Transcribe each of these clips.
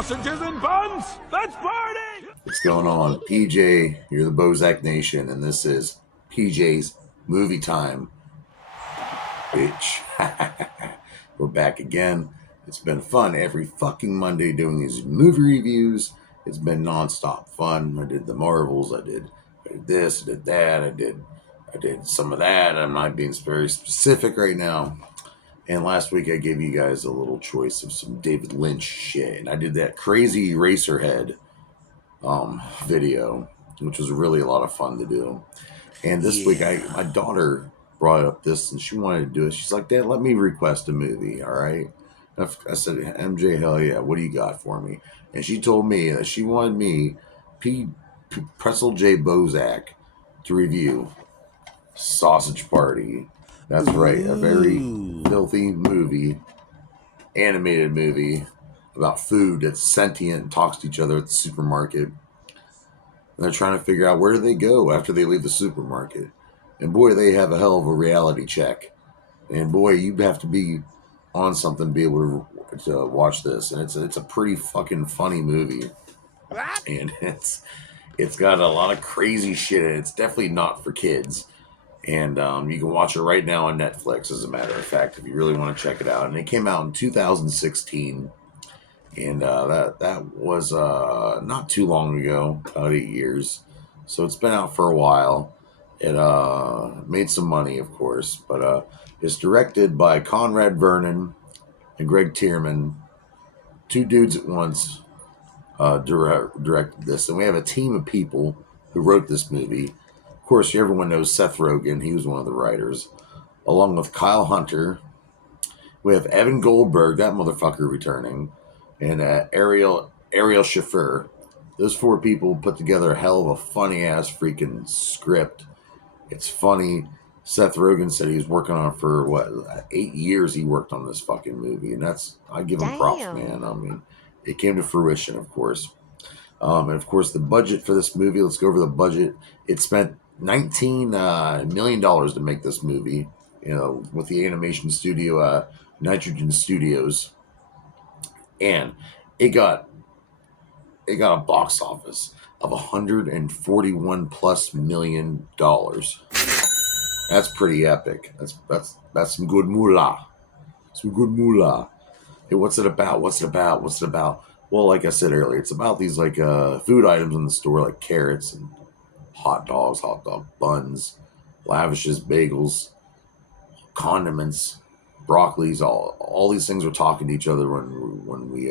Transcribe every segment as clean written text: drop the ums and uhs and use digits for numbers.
Sausages and buns? Let's party! What's going on? PJ, you're the Bozak Nation, and this is PJ's Movie Time. Bitch. We're back again. It's been fun every fucking Monday doing these movie reviews. It's been nonstop fun. I did the Marvels, I did this, I did that, I did some of that. I'm not being very specific right now. And last week I gave you guys a little choice of some David Lynch shit. And I did that crazy Eraserhead video, which was really a lot of fun to do. And this week my daughter brought up this and she wanted to do it. She's like, Dad, let me request a movie, all right? I said, MJ, hell yeah, what do you got for me? And she told me that she wanted me, Pretzel J. Bozak, to review Sausage Party. That's right, a very filthy movie, animated movie about food that's sentient and talks to each other at the supermarket. And they're trying to figure out where do they go after they leave the supermarket. And boy, they have a hell of a reality check. And boy, you have to be on something to be able to watch this. And it's a pretty fucking funny movie. And it's got a lot of crazy shit in it. It's definitely not for kids. And you can watch it right now on Netflix, as a matter of fact, if you really want to check it out. And it came out in 2016. And that was not too long ago, about 8 years. So it's been out for a while. It made some money, of course. But it's directed by Conrad Vernon and Greg Tiernen. Two dudes at once directed this. And we have a team of people who wrote this movie. Of course, everyone knows Seth Rogen. He was one of the writers. Along with Kyle Hunter. We have Evan Goldberg, that motherfucker, returning. And Ariel Schaffer. Those four people put together a hell of a funny-ass freaking script. It's funny. Seth Rogen said he was working on it for, 8 years he worked on this fucking movie. And I give him props, man. I mean, it came to fruition, of course. And, of course, the budget for this movie, let's go over the budget. It spent $19 million to make this movie, with the animation studio, Nitrogen Studios. And it got a box office of $141+ million. That's pretty epic. That's some good moolah. Some good moolah. Hey, what's it about? Well, like I said earlier, it's about these food items in the store, like carrots and hot dog buns, lavishes, bagels, condiments, broccolis. All these things are talking to each other when we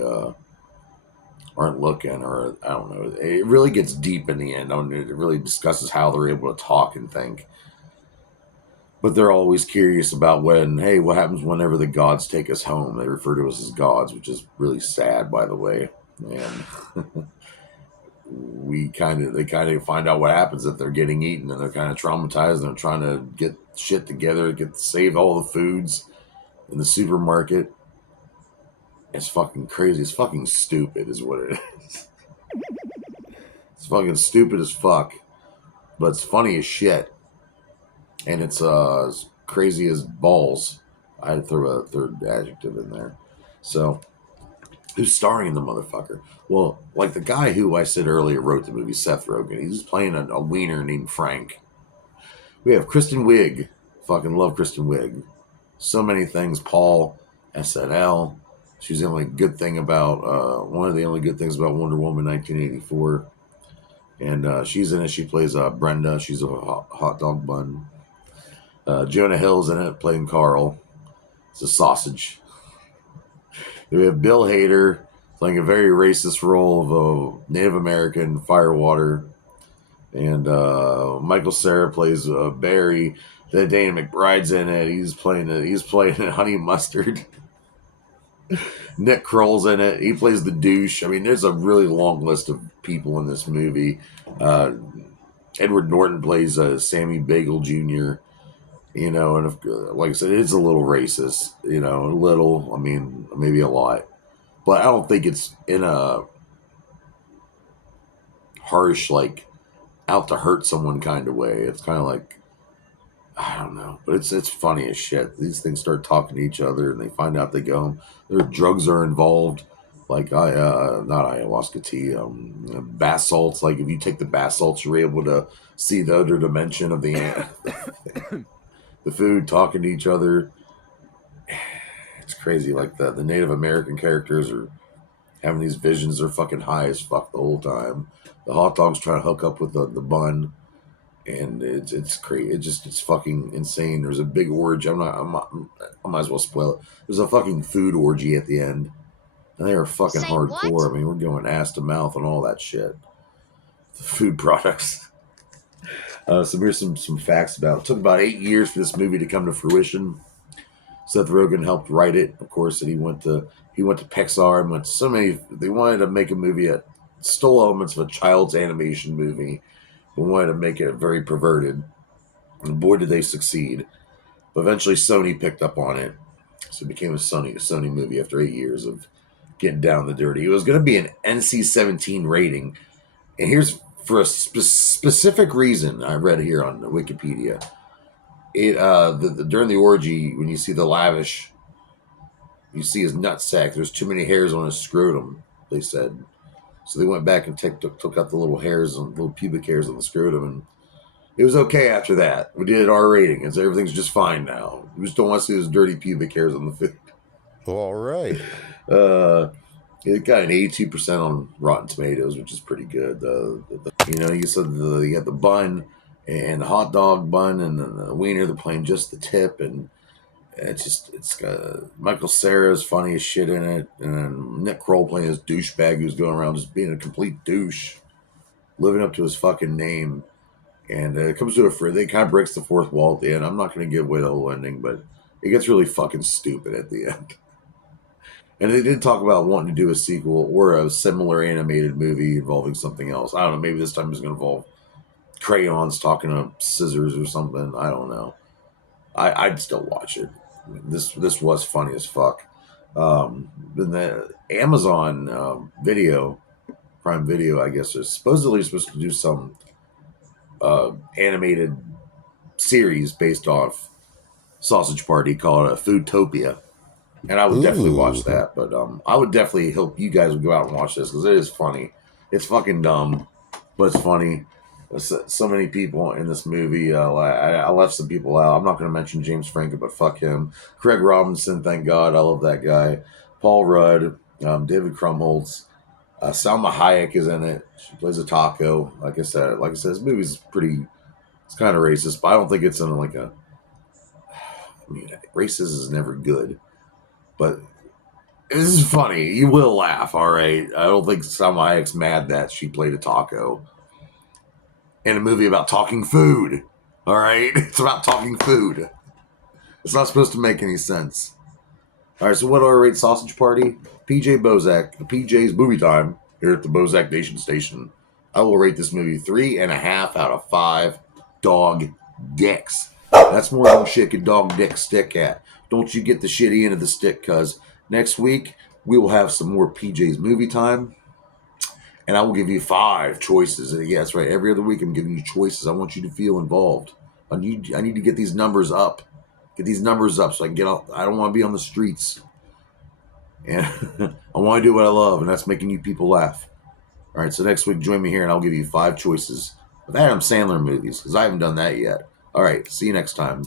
aren't looking, or I don't know. It really gets deep in the end. It really discusses how they're able to talk and think. But they're always curious about what happens whenever the gods take us home. They refer to us as gods, which is really sad, by the way. And they kind of find out what happens if they're getting eaten, and they're kind of traumatized, and they're trying to get shit together, save all the foods in the supermarket. It's fucking crazy. It's fucking stupid is what it is. It's fucking stupid as fuck. But it's funny as shit. And it's as crazy as balls. I had to throw a third adjective in there. So, who's starring in the motherfucker? Well, like the guy who I said earlier wrote the movie, Seth Rogen. He's playing a wiener named Frank. We have Kristen Wiig. Fucking love Kristen Wiig. So many things. Paul, SNL. She's the only good thing about, one of the only good things about Wonder Woman 1984. And she's in it. She plays Brenda. She's a hot dog bun. Jonah Hill's in it, playing Carl. It's a sausage. We have Bill Hader playing a very racist role of a Native American firewater. And Michael Cera plays Barry. The Dana McBride's in it. He's playing Honey Mustard. Nick Kroll's in it. He plays the douche. I mean, there's a really long list of people in this movie. Edward Norton plays Sammy Bagel Jr., and like I said, it's a little racist, a little, I mean, maybe a lot. But I don't think it's in a harsh, out to hurt someone kind of way. It's kind of like, I don't know, but it's funny as shit. These things start talking to each other, and they find out they go home. Their drugs are involved. like not ayahuasca tea, bath salts. Like if you take the bath salts, you're able to see the other dimension of the food talking to each other. It's crazy. Like the Native American characters are having these visions. They're fucking high as fuck the whole time. The hot dog's trying to hook up with the bun, and it's crazy. It's fucking insane. There's a big orgy. I might as well spoil it. There's a fucking food orgy at the end. And they are fucking hardcore. What? I mean, we're going ass to mouth and all that shit. The food products. So here's some facts about it. It took about 8 years for this movie to come to fruition. Seth Rogen helped write it, of course, and he went to Pixar and went to so many. They wanted to make a movie that stole elements of a child's animation movie, but wanted to make it very perverted. And boy, did they succeed. But eventually, Sony picked up on it, so it became a Sony movie after 8 years of getting down the dirty. It was going to be an NC-17 rating, and here's for a specific reason I read here on Wikipedia. It during the orgy, when you see the lavish, you see his nutsack. There's too many hairs on his scrotum, they said. So they went back and took out the little pubic hairs on the scrotum, and it was okay after that. We did an R rating, and so everything's just fine now. We just don't want to see those dirty pubic hairs on the food. All right. It got an 82% on Rotten Tomatoes, which is pretty good. You said you got the bun and the hot dog bun and the wiener. They're playing just the tip, and it's got Michael Cera's funny as shit in it, and then Nick Kroll playing his douchebag who's going around just being a complete douche, living up to his fucking name. And it comes to they kind of breaks the fourth wall at the end. I'm not going to give away the whole ending, but it gets really fucking stupid at the end. And they did talk about wanting to do a sequel or a similar animated movie involving something else. I don't know. Maybe this time it's going to involve crayons talking to scissors or something. I don't know. I'd still watch it. I mean, this was funny as fuck. The Amazon Prime Video, I guess, is supposedly supposed to do some animated series based off Sausage Party called Foodtopia. And I would definitely watch that, but I would definitely hope you guys would go out and watch this because it is funny. It's fucking dumb, but it's funny. There's so many people in this movie. I left some people out. I'm not going to mention James Franco, but fuck him. Craig Robinson, thank God. I love that guy. Paul Rudd, David Krumholtz. Salma Hayek is in it. She plays a taco. Like I said, this movie's it's kind of racist, but I don't think it's in racist is never good. But this is funny. You will laugh, all right? I don't think Salma Hayek's mad that she played a taco in a movie about talking food, all right? It's about talking food. It's not supposed to make any sense. All right, so what do I rate Sausage Party? PJ Bozak, PJ's Movie Time here at the Bozak Nation Station. I will rate this movie 3.5 out of 5 dog dicks. That's more than shit could dog dick stick at. Don't you get the shitty end of the stick, cuz next week we will have some more PJ's Movie Time, and I will give you 5 choices. And yeah, that's right. Every other week I'm giving you choices. I want you to feel involved. I need to get these numbers up. Get these numbers up so I can get out. I don't want to be on the streets. And I want to do what I love, and that's making you people laugh. All right, so next week join me here, and I'll give you 5 choices of Adam Sandler movies because I haven't done that yet. All right, see you next time.